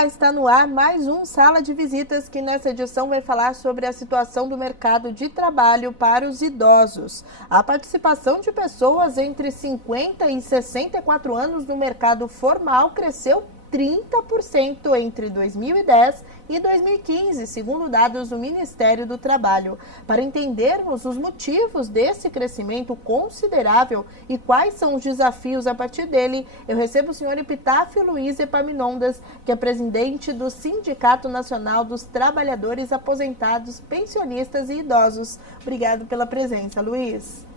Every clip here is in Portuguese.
Olá, está no ar mais um Sala de Visitas, que nessa edição vai falar sobre a situação do mercado de trabalho para os idosos. A participação de pessoas entre 50 e 64 anos no mercado formal cresceu 30% entre 2010 e 2015, segundo dados do Ministério do Trabalho. Para entendermos os motivos desse crescimento considerável e quais são os desafios a partir dele, eu recebo o senhor Epitáfio Luiz Epaminondas, que é presidente do Sindicato Nacional dos Trabalhadores Aposentados, Pensionistas e Idosos. Obrigado pela presença, Luiz.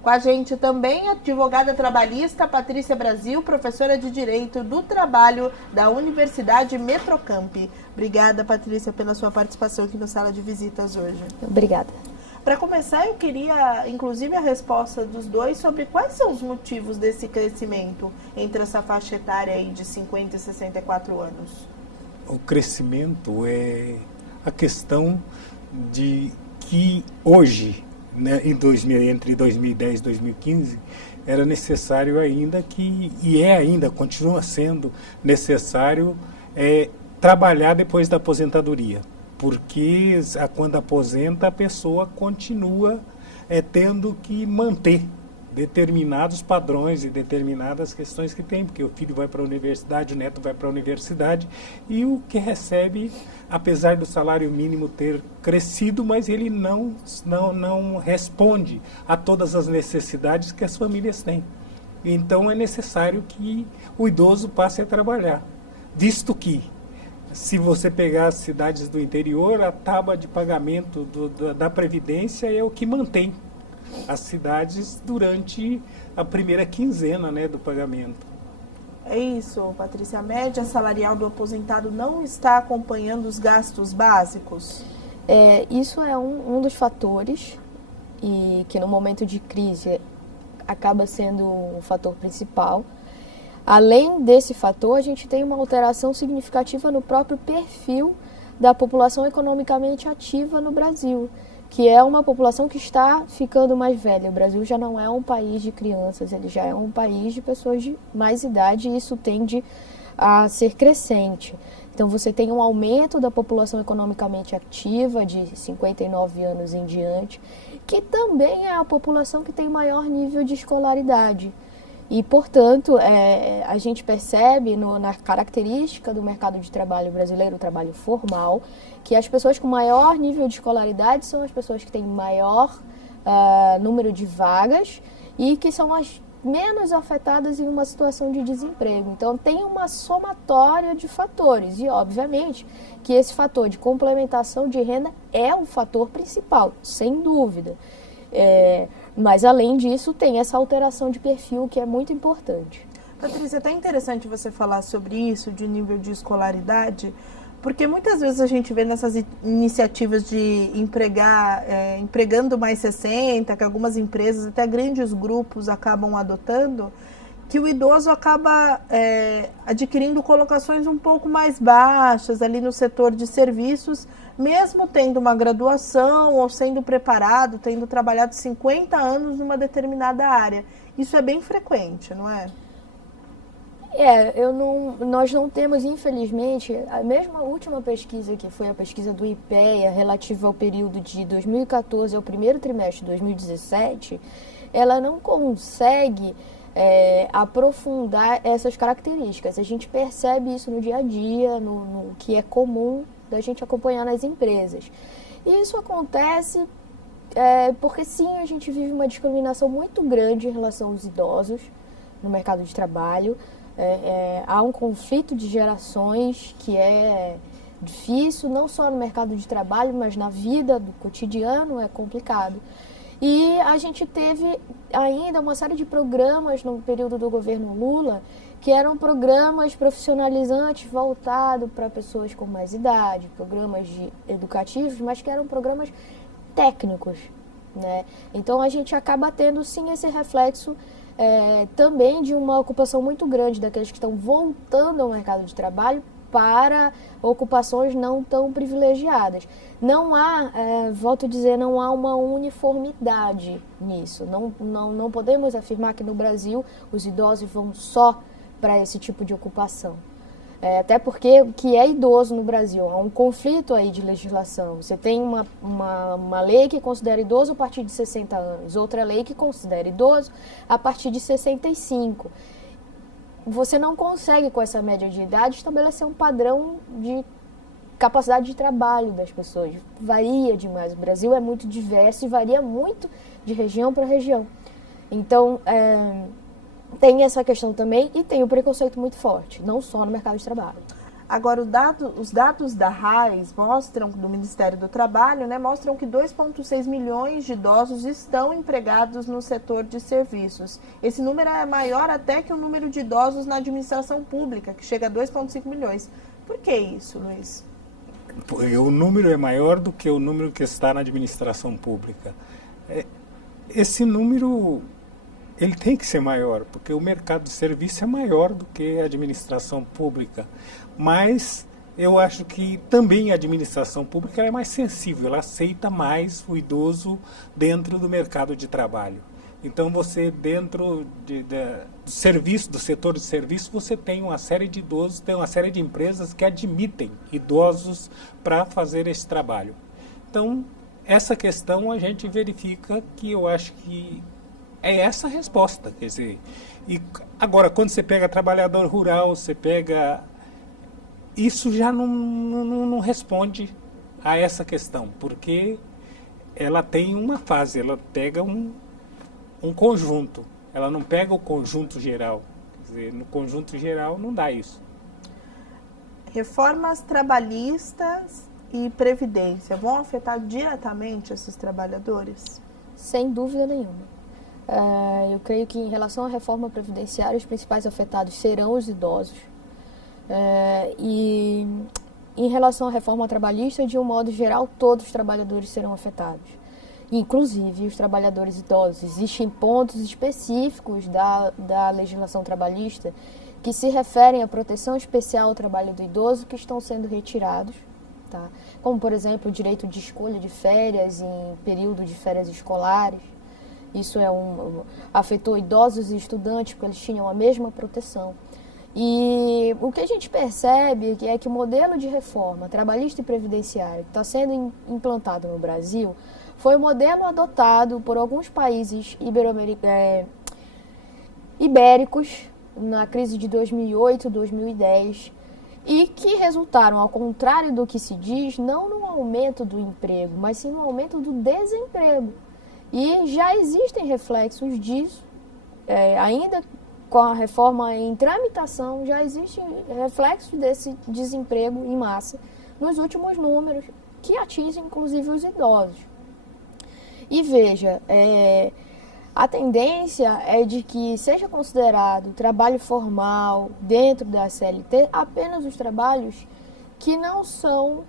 Com a gente também a advogada trabalhista Patrícia Brasil, professora de Direito do Trabalho da Universidade Metrocamp. Obrigada, Patrícia, pela sua participação aqui no Sala de Visitas hoje. Obrigada. Para começar, eu queria, inclusive, a resposta dos dois sobre quais são os motivos desse crescimento entre essa faixa etária aí de 50 e 64 anos. O crescimento é a questão de que hoje, né, entre 2010 e 2015, era necessário ainda continua sendo necessário trabalhar depois da aposentadoria, porque quando aposenta a pessoa continua tendo que manter determinados padrões e determinadas questões que tem, porque o filho vai para a universidade, o neto vai para a universidade, e o que recebe, apesar do salário mínimo ter crescido, mas ele não responde a todas as necessidades que as famílias têm. Então é necessário que o idoso passe a trabalhar, visto que, se você pegar as cidades do interior, a tábua de pagamento da Previdência é o que mantém as cidades durante a primeira quinzena, né, do pagamento. É isso, Patrícia. A média salarial do aposentado não está acompanhando os gastos básicos? Isso é um dos fatores, e que no momento de crise acaba sendo o fator principal. Além desse fator, a gente tem uma alteração significativa no próprio perfil da população economicamente ativa no Brasil, que é uma população que está ficando mais velha. O Brasil já não é um país de crianças, ele já é um país de pessoas de mais idade, e isso tende a ser crescente. Então você tem um aumento da população economicamente ativa de 59 anos em diante, que também é a população que tem maior nível de escolaridade. E, portanto, a gente percebe na característica do mercado de trabalho brasileiro, o trabalho formal, que as pessoas com maior nível de escolaridade são as pessoas que têm maior número de vagas e que são as menos afetadas em uma situação de desemprego. Então, tem uma somatória de fatores e, obviamente, que esse fator de complementação de renda é o fator principal, sem dúvida. Mas, além disso, tem essa alteração de perfil que é muito importante. Patrícia, é até interessante você falar sobre isso, de nível de escolaridade, porque muitas vezes a gente vê nessas iniciativas de empregando mais 60, que algumas empresas, até grandes grupos, acabam adotando, que o idoso acaba adquirindo colocações um pouco mais baixas ali no setor de serviços, mesmo tendo uma graduação ou sendo preparado, tendo trabalhado 50 anos numa determinada área. Isso é bem frequente, não é? Nós não temos, infelizmente, a mesma última pesquisa, que foi a pesquisa do IPEA, relativa ao período de 2014 ao primeiro trimestre de 2017, ela não consegue aprofundar essas características. A gente percebe isso no dia a dia, no que é comum da gente acompanhar nas empresas. E isso acontece porque, sim, a gente vive uma discriminação muito grande em relação aos idosos no mercado de trabalho. Há um conflito de gerações que é difícil, não só no mercado de trabalho, mas na vida do cotidiano é complicado. E a gente teve ainda uma série de programas no período do governo Lula, que eram programas profissionalizantes voltados para pessoas com mais idade, programas educativos, mas que eram programas técnicos, né? Então a gente acaba tendo, sim, esse reflexo também de uma ocupação muito grande daqueles que estão voltando ao mercado de trabalho para ocupações não tão privilegiadas. Não há, volto a dizer, não há uma uniformidade nisso. Não podemos afirmar que no Brasil os idosos vão só para esse tipo de ocupação. Até porque o que é idoso no Brasil? Há um conflito aí de legislação. Você tem uma lei que considera idoso a partir de 60 anos, outra lei que considera idoso a partir de 65. Você não consegue, com essa média de idade, estabelecer um padrão de capacidade de trabalho das pessoas. Varia demais. O Brasil é muito diverso e varia muito de região para região. Então, tem essa questão também e tem o preconceito muito forte, não só no mercado de trabalho. Agora, os dados da RAIS mostram, do Ministério do Trabalho, né, mostram que 2,6 milhões de idosos estão empregados no setor de serviços. Esse número é maior até que o número de idosos na administração pública, que chega a 2,5 milhões. Por que isso, Luiz? O número é maior do que o número que está na administração pública. Esse número, ele tem que ser maior, porque o mercado de serviço é maior do que a administração pública. Mas eu acho que também a administração pública é mais sensível, ela aceita mais o idoso dentro do mercado de trabalho. Então você dentro do serviço, do setor de serviço, você tem uma série de idosos, tem uma série de empresas que admitem idosos para fazer esse trabalho. Então, essa questão a gente verifica que eu acho que é essa a resposta. Quer dizer, e agora, quando você pega trabalhador rural, você pega... Isso já não responde a essa questão, porque ela tem uma fase, ela pega um conjunto, ela não pega o conjunto geral. Quer dizer, no conjunto geral não dá isso. Reformas trabalhistas e previdência vão afetar diretamente esses trabalhadores? Sem dúvida nenhuma. Eu creio que em relação à reforma previdenciária, os principais afetados serão os idosos. E em relação à reforma trabalhista, de um modo geral, todos os trabalhadores serão afetados, inclusive os trabalhadores idosos. Existem pontos específicos da legislação trabalhista que se referem à proteção especial ao trabalho do idoso que estão sendo retirados, tá? Como, por exemplo, o direito de escolha de férias em período de férias escolares. Isso afetou idosos e estudantes porque eles tinham a mesma proteção. E o que a gente percebe é que o modelo de reforma trabalhista e previdenciária que está sendo implantado no Brasil foi o modelo adotado por alguns países ibéricos na crise de 2008, 2010 e que resultaram, ao contrário do que se diz, não no aumento do emprego, mas sim no aumento do desemprego. E já existem reflexos disso, ainda com a reforma em tramitação, já existe reflexo desse desemprego em massa nos últimos números, que atingem inclusive os idosos. E veja, a tendência é de que seja considerado trabalho formal dentro da CLT apenas os trabalhos que não são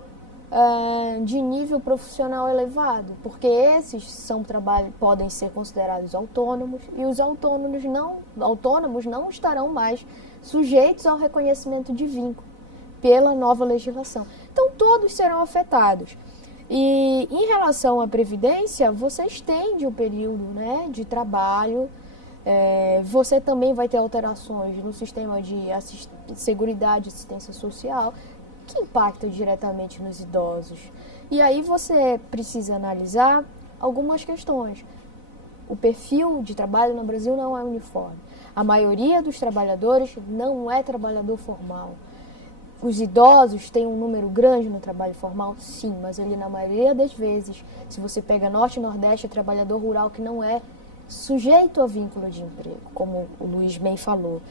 de nível profissional elevado, porque esses são trabalhos podem ser considerados autônomos e os autônomos não estarão mais sujeitos ao reconhecimento de vínculo pela nova legislação. Então todos serão afetados. E em relação à previdência, você estende o período, né, de trabalho. Você também vai ter alterações no sistema de Seguridade e Assistência Social, que impacta diretamente nos idosos. E aí você precisa analisar algumas questões. O perfil de trabalho no Brasil não é uniforme. A maioria dos trabalhadores não é trabalhador formal. Os idosos têm um número grande no trabalho formal? Sim, mas ele, na maioria das vezes, se você pega Norte e Nordeste, é trabalhador rural que não é sujeito a vínculo de emprego, como o Luiz bem falou.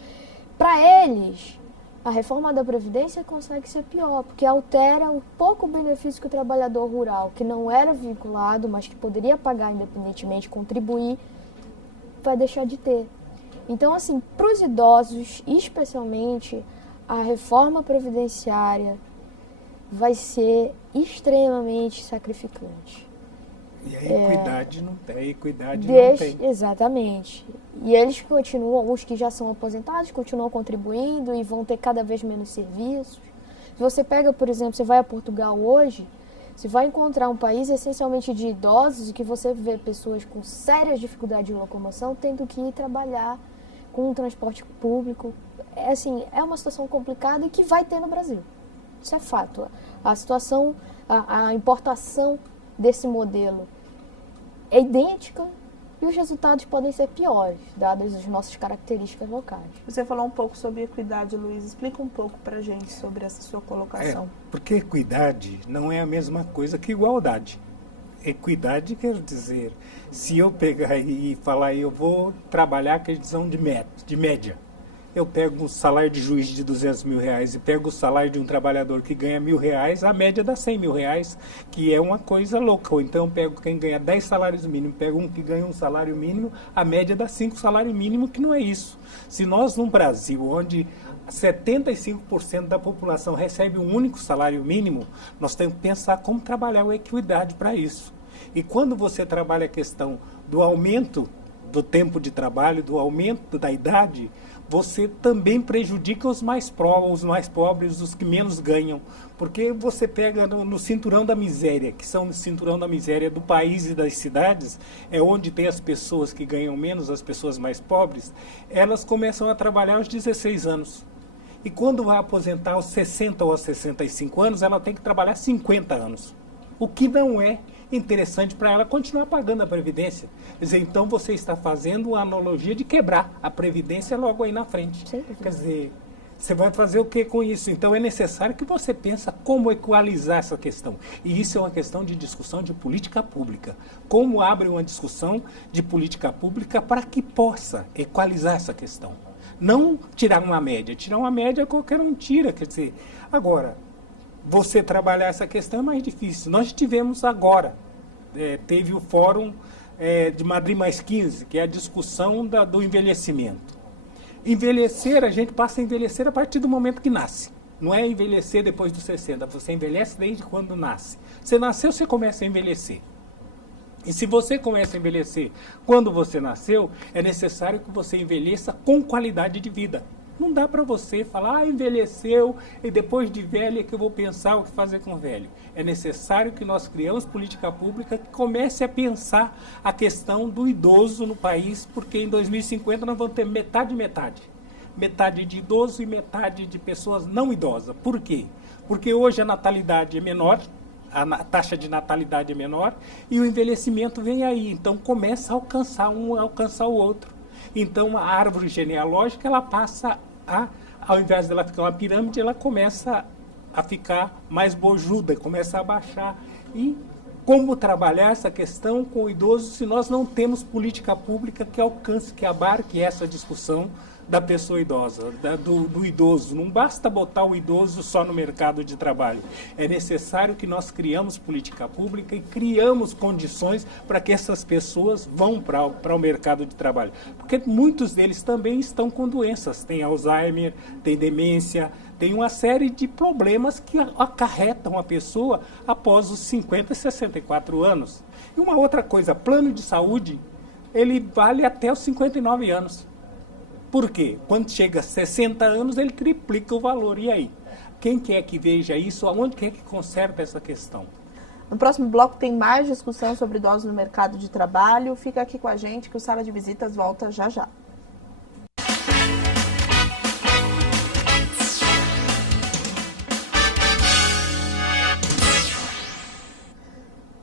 Para eles, a reforma da Previdência consegue ser pior, porque altera o pouco benefício que o trabalhador rural, que não era vinculado, mas que poderia pagar independentemente, contribuir, vai deixar de ter. Então, assim, para os idosos, especialmente, a reforma previdenciária vai ser extremamente sacrificante. E a equidade não tem. Exatamente. E eles continuam, os que já são aposentados, continuam contribuindo e vão ter cada vez menos serviços. Se você pega, por exemplo, você vai a Portugal hoje, você vai encontrar um país essencialmente de idosos e que você vê pessoas com sérias dificuldades de locomoção tendo que ir trabalhar com o transporte público. é uma situação complicada e que vai ter no Brasil. Isso é fato. A situação, a importação desse modelo é idêntica e os resultados podem ser piores, dadas as nossas características locais. Você falou um pouco sobre equidade, Luiz. Explica um pouco para a gente sobre essa sua colocação. Porque equidade não é a mesma coisa que igualdade. Equidade quer dizer, se eu pegar e falar, eu vou trabalhar a questão de média. Eu pego um salário de juiz de R$200 mil e pego o salário de um trabalhador que ganha R$1.000, a média dá R$100 mil, que é uma coisa louca. Ou então eu pego quem ganha 10 salários mínimos, pego um que ganha um salário mínimo, a média dá 5 salários mínimos, que não é isso. Se nós no Brasil, onde 75% da população recebe um único salário mínimo, nós temos que pensar como trabalhar a equidade para isso. E quando você trabalha a questão do aumento do tempo de trabalho, do aumento da idade, você também prejudica os mais pobres, os que menos ganham. Porque você pega no cinturão da miséria, que são o cinturão da miséria do país e das cidades, é onde tem as pessoas que ganham menos, as pessoas mais pobres, elas começam a trabalhar aos 16 anos. E quando vai aposentar aos 60 ou aos 65 anos, ela tem que trabalhar 50 anos. O que não é interessante para ela continuar pagando a Previdência. Quer dizer, então você está fazendo uma analogia de quebrar a Previdência logo aí na frente. Sim. Quer dizer, você vai fazer o que com isso? Então é necessário que você pense como equalizar essa questão. E isso é uma questão de discussão de política pública. Como abre uma discussão de política pública para que possa equalizar essa questão. Não tirar uma média. Tirar uma média qualquer um tira. Quer dizer, agora, você trabalhar essa questão é mais difícil. Nós tivemos agora, teve o Fórum de Madrid mais 15, que é a discussão do envelhecimento. Envelhecer, a gente passa a envelhecer a partir do momento que nasce. Não é envelhecer depois dos 60, você envelhece desde quando nasce. Você nasceu, você começa a envelhecer. E se você começa a envelhecer quando você nasceu, é necessário que você envelheça com qualidade de vida. Não dá para você falar, envelheceu e depois de velho é que eu vou pensar o que fazer com o velho. É necessário que nós criamos política pública que comece a pensar a questão do idoso no país, porque em 2050 nós vamos ter metade. Metade de idoso e metade de pessoas não idosas. Por quê? Porque hoje a natalidade é menor, a taxa de natalidade é menor e o envelhecimento vem aí. Então começa a alcançar um, a alcançar o outro. Então a árvore genealógica ela passa ao invés dela ficar uma pirâmide, ela começa a ficar mais bojuda, começa a baixar. E como trabalhar essa questão com o idoso se nós não temos política pública que alcance, que abarque essa discussão da pessoa idosa, do idoso. Não basta botar o idoso só no mercado de trabalho. É necessário que nós criamos política pública e criamos condições para que essas pessoas vão para o mercado de trabalho. Porque muitos deles também estão com doenças. Tem Alzheimer, tem demência, tem uma série de problemas que acarretam a pessoa após os 50 e 64 anos. E uma outra coisa, plano de saúde, ele vale até os 59 anos. Por quê? Quando chega a 60 anos, ele triplica o valor. E aí? Quem quer que veja isso? Aonde quer que conserta essa questão? No próximo bloco tem mais discussão sobre idosos no mercado de trabalho. Fica aqui com a gente que o Sala de Visitas volta já já.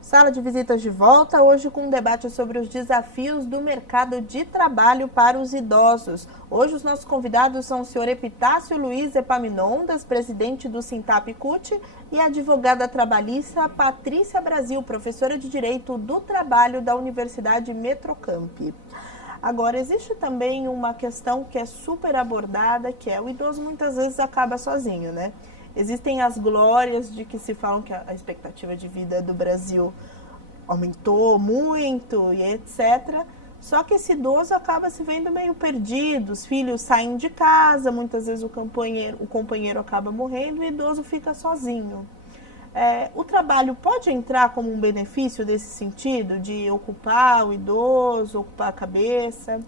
Sala de Visitas de volta, hoje com um debate sobre os desafios do mercado de trabalho para os idosos. Hoje os nossos convidados são o senhor Epitácio Luiz Epaminondas, presidente do Sintap-CUT, e a advogada trabalhista Patrícia Brasil, professora de Direito do Trabalho da Universidade Metrocamp. Agora, existe também uma questão que é super abordada, que é o idoso muitas vezes acaba sozinho, né? Existem as glórias de que se falam que a expectativa de vida do Brasil aumentou muito e etc. Só que esse idoso acaba se vendo meio perdido, os filhos saem de casa, muitas vezes o companheiro acaba morrendo e o idoso fica sozinho. O trabalho pode entrar como um benefício desse sentido, de ocupar o idoso, ocupar a cabeça?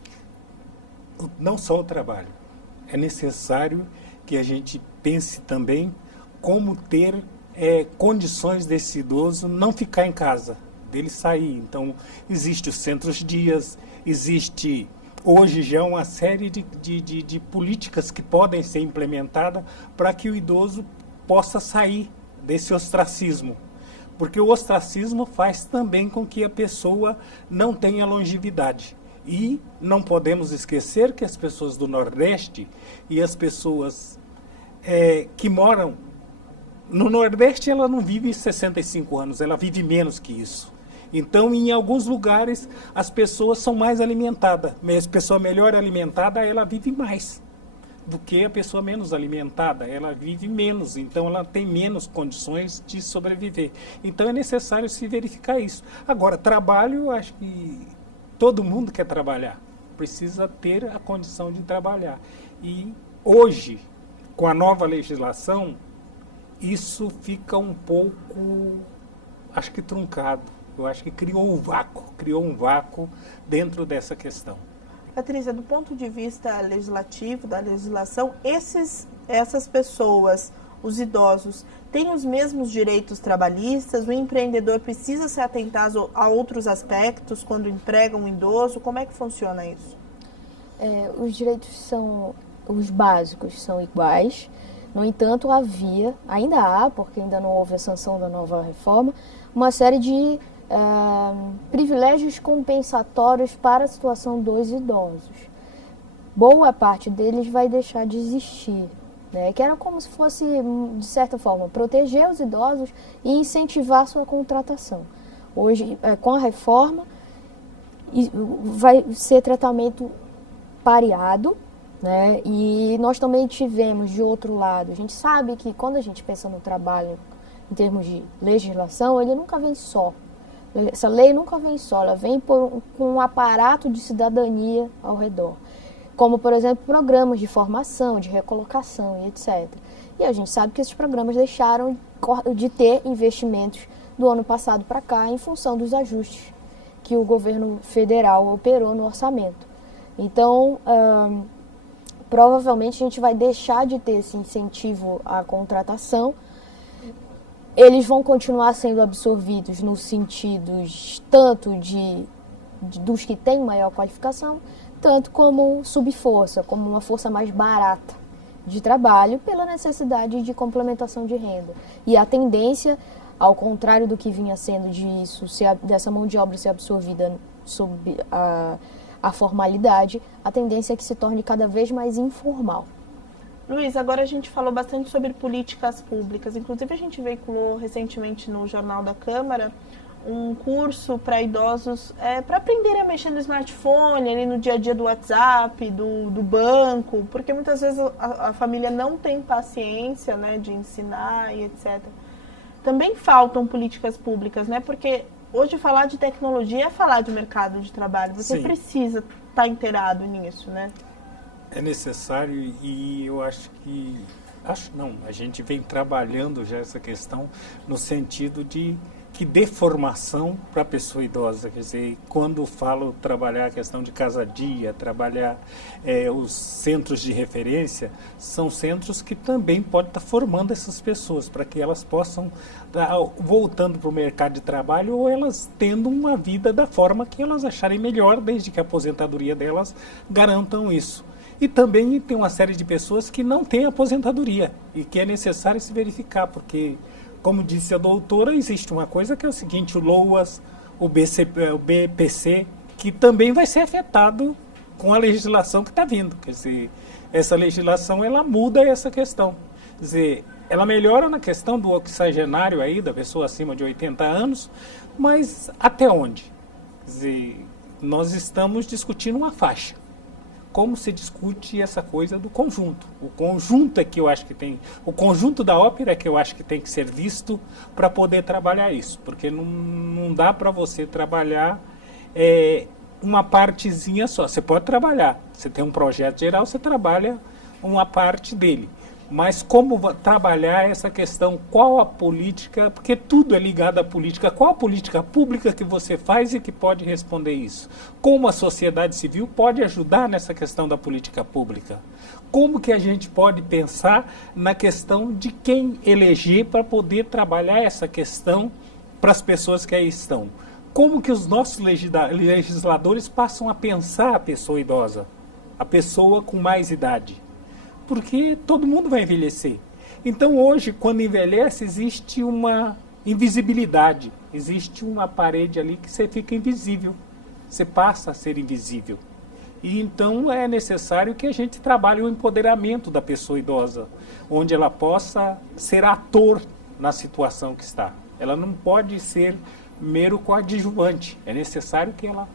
Não só o trabalho. É necessário que a gente pense também como ter condições desse idoso não ficar em casa, dele sair. Então, existe os centros-dias, existe hoje já uma série de políticas que podem ser implementadas para que o idoso possa sair desse ostracismo. Porque o ostracismo faz também com que a pessoa não tenha longevidade. E não podemos esquecer que as pessoas do Nordeste e as pessoas que moram no Nordeste, ela não vive 65 anos, ela vive menos que isso. Então, em alguns lugares, as pessoas são mais alimentadas. A pessoa melhor alimentada, ela vive mais do que a pessoa menos alimentada. Ela vive menos, então ela tem menos condições de sobreviver. Então, é necessário se verificar isso. Agora, trabalho, eu acho que todo mundo quer trabalhar. Precisa ter a condição de trabalhar. E hoje, com a nova legislação, isso fica um pouco, acho que truncado. Eu acho que criou um vácuo dentro dessa questão. Patrícia, do ponto de vista legislativo, da legislação, essas pessoas, os idosos, têm os mesmos direitos trabalhistas? O empreendedor precisa se atentar a outros aspectos quando emprega um idoso? Como é que funciona isso? Os direitos os básicos são iguais. No entanto, ainda há, porque ainda não houve a sanção da nova reforma, uma série de privilégios compensatórios para a situação dos idosos. Boa parte deles vai deixar de existir, né? Que era como se fosse, de certa forma, proteger os idosos e incentivar a sua contratação. Hoje, com a reforma, vai ser tratamento pareado, né? E nós também tivemos, de outro lado, a gente sabe que quando a gente pensa no trabalho em termos de legislação, ele nunca vem só. Essa lei nunca vem só, ela vem com um aparato de cidadania ao redor. Como, por exemplo, programas de formação, de recolocação e etc. E a gente sabe que esses programas deixaram de ter investimentos do ano passado para cá em função dos ajustes que o governo federal operou no orçamento. Então, provavelmente a gente vai deixar de ter esse incentivo à contratação. Eles vão continuar sendo absorvidos nos sentidos tanto dos que têm maior qualificação, tanto como subforça, como uma força mais barata de trabalho, pela necessidade de complementação de renda. E a tendência, ao contrário do que vinha sendo dessa mão de obra ser absorvida sob a formalidade, a tendência é que se torne cada vez mais informal. Luiz, agora a gente falou bastante sobre políticas públicas. Inclusive, a gente veiculou recentemente no Jornal da Câmara um curso para idosos para aprenderem a mexer no smartphone, ali no dia a dia do WhatsApp, do banco, porque muitas vezes a família não tem paciência, né, de ensinar e etc. Também faltam políticas públicas, né, porque hoje falar de tecnologia é falar de mercado de trabalho. Você Sim. precisa estar inteirado nisso, né? É necessário e eu acho que... a gente vem trabalhando já essa questão no sentido de que dê formação para a pessoa idosa. Quer dizer, quando falo trabalhar a questão de casa-dia, trabalhar os centros de referência, são centros que também podem estar formando essas pessoas para que elas possam estar voltando para o mercado de trabalho ou elas tendo uma vida da forma que elas acharem melhor, desde que a aposentadoria delas garantam isso. E também tem uma série de pessoas que não têm aposentadoria e que é necessário se verificar, porque, como disse a doutora, existe uma coisa que é o seguinte: o LOAS, o BPC, que também vai ser afetado com a legislação que está vindo. Quer dizer, essa legislação ela muda essa questão. Quer dizer, ela melhora na questão do oxagenário aí, da pessoa acima de 80 anos, mas até onde? Quer dizer, nós estamos discutindo uma faixa. Como se discute essa coisa do conjunto. O conjunto é que eu acho que tem... O conjunto da ópera é que eu acho que tem que ser visto para poder trabalhar isso. Porque não dá para você trabalhar uma partezinha só. Você pode trabalhar. Você tem um projeto geral, você trabalha uma parte dele. Mas como trabalhar essa questão, qual a política, porque tudo é ligado à política, qual a política pública que você faz e que pode responder isso? Como a sociedade civil pode ajudar nessa questão da política pública? Como que a gente pode pensar na questão de quem eleger para poder trabalhar essa questão para as pessoas que aí estão? como que os nossos legisladores passam a pensar a pessoa idosa, a pessoa com mais idade? Porque todo mundo vai envelhecer. Então hoje, quando envelhece, existe uma invisibilidade, existe uma parede ali que você fica invisível, você passa a ser invisível. E então é necessário que a gente trabalhe o empoderamento da pessoa idosa, onde ela possa ser ator na situação que está. Ela não pode ser mero coadjuvante, é necessário que ela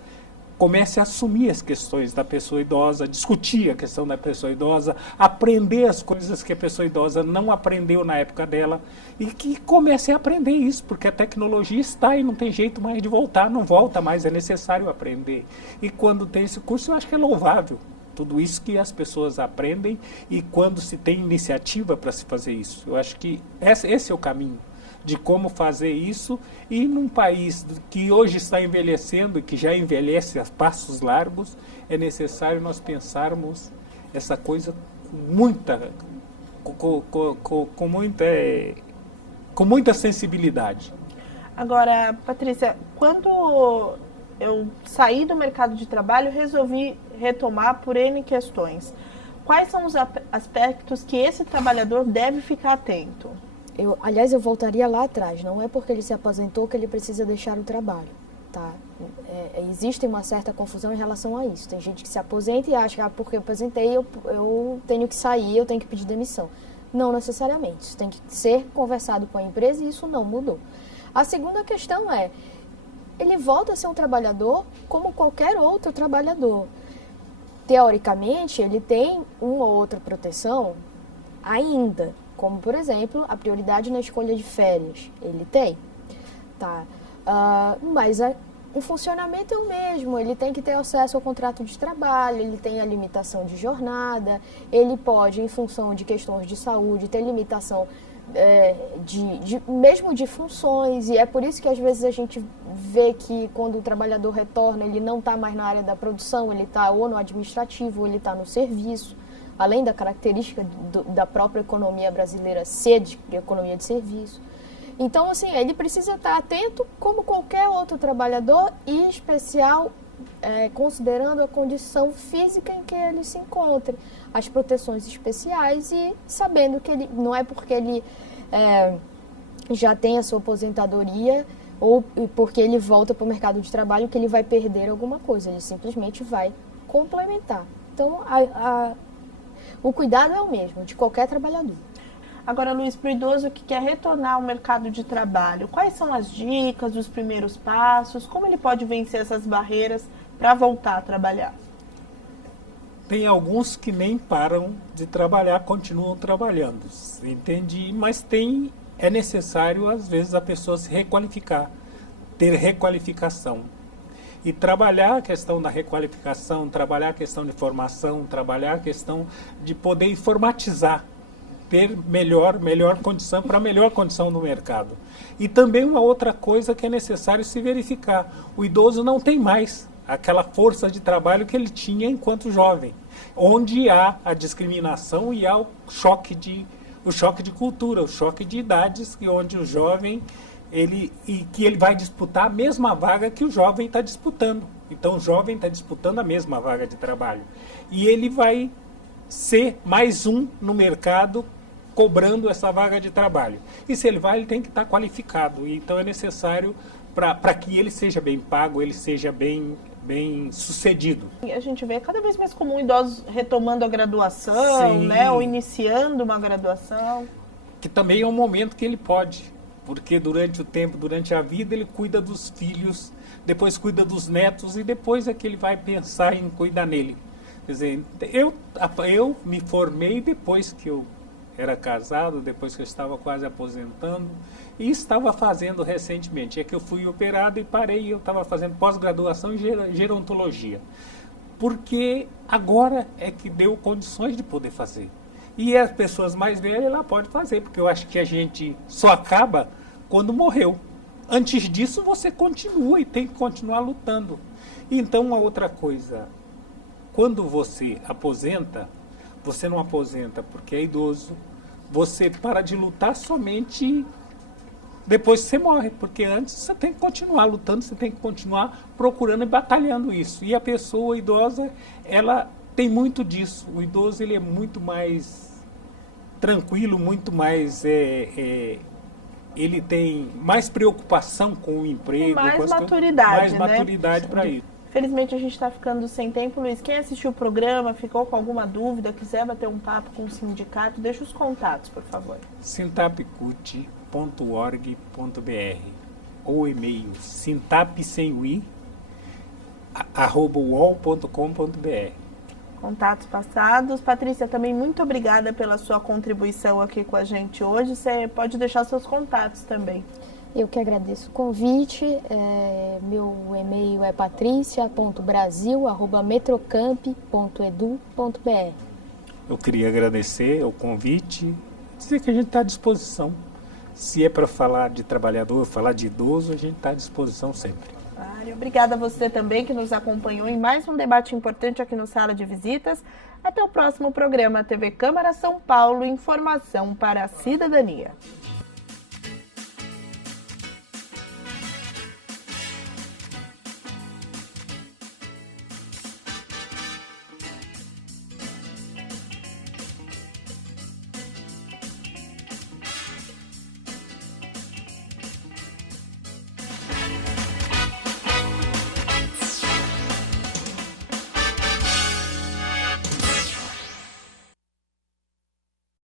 comece a assumir as questões da pessoa idosa, discutir a questão da pessoa idosa, aprender as coisas que a pessoa idosa não aprendeu na época dela e que comece a aprender isso, porque a tecnologia está e não tem jeito mais de voltar, não volta mais, é necessário aprender. E quando tem esse curso, eu acho que é louvável tudo isso que as pessoas aprendem e quando se tem iniciativa para se fazer isso. Eu acho que esse é o caminho de como fazer isso, e num país que hoje está envelhecendo e que já envelhece a passos largos, é necessário nós pensarmos essa coisa com muita sensibilidade. Agora, Patrícia, quando eu saí do mercado de trabalho, resolvi retomar por N questões. Quais são os aspectos que esse trabalhador deve ficar atento? Aliás, eu voltaria lá atrás. Não é porque ele se aposentou que ele precisa deixar o trabalho, tá? Existe uma certa confusão em relação a isso. Tem gente que se aposenta e acha que porque eu aposentei eu tenho que sair, eu tenho que pedir demissão. Não necessariamente. Isso tem que ser conversado com a empresa e isso não mudou. A segunda questão é, ele volta a ser um trabalhador como qualquer outro trabalhador. Teoricamente, ele tem uma ou outra proteção ainda, como, por exemplo, a prioridade na escolha de férias. Ele tem, tá? Mas o funcionamento é o mesmo. Ele tem que ter acesso ao contrato de trabalho, ele tem a limitação de jornada, ele pode, em função de questões de saúde, ter limitação mesmo de funções, e é por isso que às vezes a gente vê que quando o trabalhador retorna, ele não está mais na área da produção, ele está ou no administrativo, ou ele está no serviço, além da característica da própria economia brasileira ser de economia de serviço. Então, assim, ele precisa estar atento como qualquer outro trabalhador, e em especial considerando a condição física em que ele se encontre, as proteções especiais, e sabendo que ele não é porque ele já tem a sua aposentadoria ou porque ele volta para o mercado de trabalho que ele vai perder alguma coisa, ele simplesmente vai complementar. Então, o cuidado é o mesmo, de qualquer trabalhador. Agora, Luiz, para o idoso que quer retornar ao mercado de trabalho, quais são as dicas, os primeiros passos, como ele pode vencer essas barreiras para voltar a trabalhar? Tem alguns que nem param de trabalhar, continuam trabalhando, entende? Mas é necessário, às vezes, a pessoa se requalificar, ter requalificação. E trabalhar a questão da requalificação, trabalhar a questão de formação, trabalhar a questão de poder informatizar, ter melhor condição, para melhor condição no mercado. E também uma outra coisa que é necessário se verificar, o idoso não tem mais aquela força de trabalho que ele tinha enquanto jovem, onde há a discriminação e há o choque de cultura, o choque de idades, onde o jovem ele vai disputar a mesma vaga que o jovem está disputando. Então o jovem está disputando a mesma vaga de trabalho. E ele vai ser mais um no mercado cobrando essa vaga de trabalho. E se ele vai, ele tem que estar qualificado. Então é necessário, para que ele seja bem pago, ele seja bem sucedido. A gente vê cada vez mais comum idosos retomando a graduação, né, ou iniciando uma graduação. Que também é um momento que ele pode, porque durante a vida ele cuida dos filhos, depois cuida dos netos e depois é que ele vai pensar em cuidar nele. Quer dizer, eu me formei depois que eu era casado, depois que eu estava quase aposentando, e estava fazendo recentemente. É que eu fui operado e parei, eu estava fazendo pós-graduação em gerontologia. Porque agora é que deu condições de poder fazer. E as pessoas mais velhas, ela pode fazer, porque eu acho que a gente só acaba quando morreu. Antes disso, você continua e tem que continuar lutando. Então, uma outra coisa, quando você aposenta, você não aposenta porque é idoso, você para de lutar somente depois você morre, porque antes você tem que continuar lutando, você tem que continuar procurando e batalhando isso. E a pessoa idosa, ela tem muito disso. O idoso, ele é muito mais tranquilo, muito mais... ele tem mais preocupação com o emprego. E mais com as maturidade, coisas, mais maturidade para isso. Felizmente a gente está ficando sem tempo, Luiz. Quem assistiu o programa, ficou com alguma dúvida, quiser bater um papo com o sindicato, deixa os contatos, por favor. sintapcut.org.br ou e-mail sintapsemui@uol.com.br. Contatos passados. Patrícia, também muito obrigada pela sua contribuição aqui com a gente hoje. Você pode deixar seus contatos também. Eu que agradeço o convite. Meu e-mail é patricia.brasil@metrocamp.edu.br. Eu queria agradecer o convite, dizer que a gente está à disposição. Se é para falar de trabalhador, falar de idoso, a gente está à disposição sempre. Obrigada a você também que nos acompanhou em mais um debate importante aqui no Sala de Visitas. Até o próximo programa TV Câmara São Paulo, informação para a cidadania.